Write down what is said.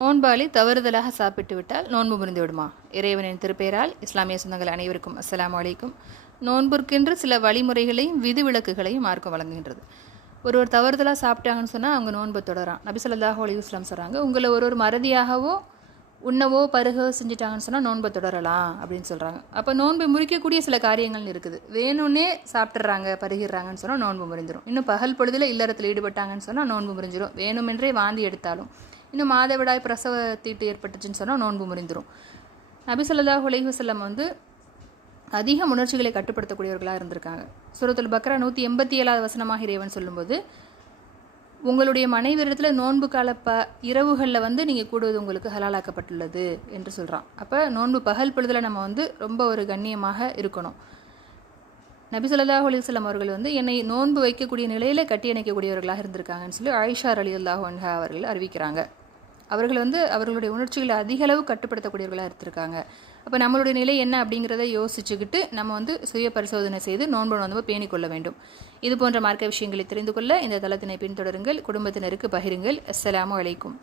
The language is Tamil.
நோன்பாளி தவறுதலாக சாப்பிட்டு விட்டால் நோன்பு முறிந்து விடுமா இறைவனின் திருப்பெயரால் இஸ்லாமிய சொந்தங்கள் அனைவருக்கும் அஸ்லாம் வலைக்கும் நோன்பிற்கென்று சில வழிமுறைகளையும் விதிவிலக்குகளையும் மார்க்கம் வழங்குகின்றது. ஒருவர் தவறுதலாக சாப்பிட்டாங்கன்னு சொன்னால் அவங்க நோன்பு தொடரான் நபி ஸல்லல்லாஹு அலைஹி இஸ்லாம் சொல்கிறாங்க உங்களை ஒரு ஒரு மறதியாகவோ உண்ணவோ பருகவோ செஞ்சுட்டாங்கன்னு சொன்னால் நோன்பை தொடரலாம் அப்படின்னு சொல்கிறாங்க அப்போ நோன்பை முறிக்கக்கூடிய சில காரியங்கள் இருக்குது. வேணும்னே சாப்பிட்றாங்க பருகிடுறாங்கன்னு சொன்னால் நோன்பு முறிஞ்சிடும் இன்னும் பகல் பொழுதில் இல்லறத்தில் ஈடுபட்டாங்கன்னு சொன்னால் நோன்பு முறிஞ்சிடும் வேணுமென்றே வாந்தி எடுத்தாலும் இன்னும் மாதவிடாய் பிரசவ தீட்டு ஏற்பட்டுச்சுன்னு சொன்னால் நோன்பு முறிந்துடும் நபிசல்லா ஸல்லல்லாஹு வந்து அதிக உணர்ச்சிகளை கட்டுப்படுத்தக்கூடியவர்களாக இருந்திருக்காங்க. சுரத்துல் பக்ரா நூற்றி எண்பத்தி ஏழாவது வசனமாக இறைவன் சொல்லும்போது உங்களுடைய மனைவியிடத்தில் நோன்பு கால ப இரவுகளில் வந்து நீங்கள் கூடுவது உங்களுக்கு ஹலாலாக்கப்பட்டுள்ளது என்று சொல்கிறான் அப்போ நோன்பு பகல் பொழுதில் நம்ம வந்து ரொம்ப ஒரு கண்ணியமாக இருக்கணும். நபி ஸல்லல்லாஹு அலைஹி அவர்கள் வந்து என்னை நோன்பு வைக்கக்கூடிய நிலையில் கட்டி அணைக்கக்கூடியவர்களாக இருந்திருக்காங்கன்னு சொல்லி ஆயிஷா அலி அல்லாஹ் அவர்கள் அறிவிக்கிறாங்க. அவர்கள் வந்து அவர்களுடைய உணர்ச்சிகளை அதிக அளவு கட்டுப்படுத்தக்கூடியவர்களாக இருந்திருக்காங்க. அப்போ நம்மளுடைய நிலை என்ன அப்படிங்கிறத யோசிச்சுக்கிட்டு நம்ம வந்து சுய பரிசோதனை செய்து நோன்பு நோன்பு பேணிக் கொள்ள வேண்டும். இது போன்ற மார்க்க விஷயங்களை தெரிந்து கொள்ள இந்த தளத்தினை பின்தொடருங்கள் குடும்பத்தினருக்கு பகிருங்கள். அஸ்லாம் வலைக்கும்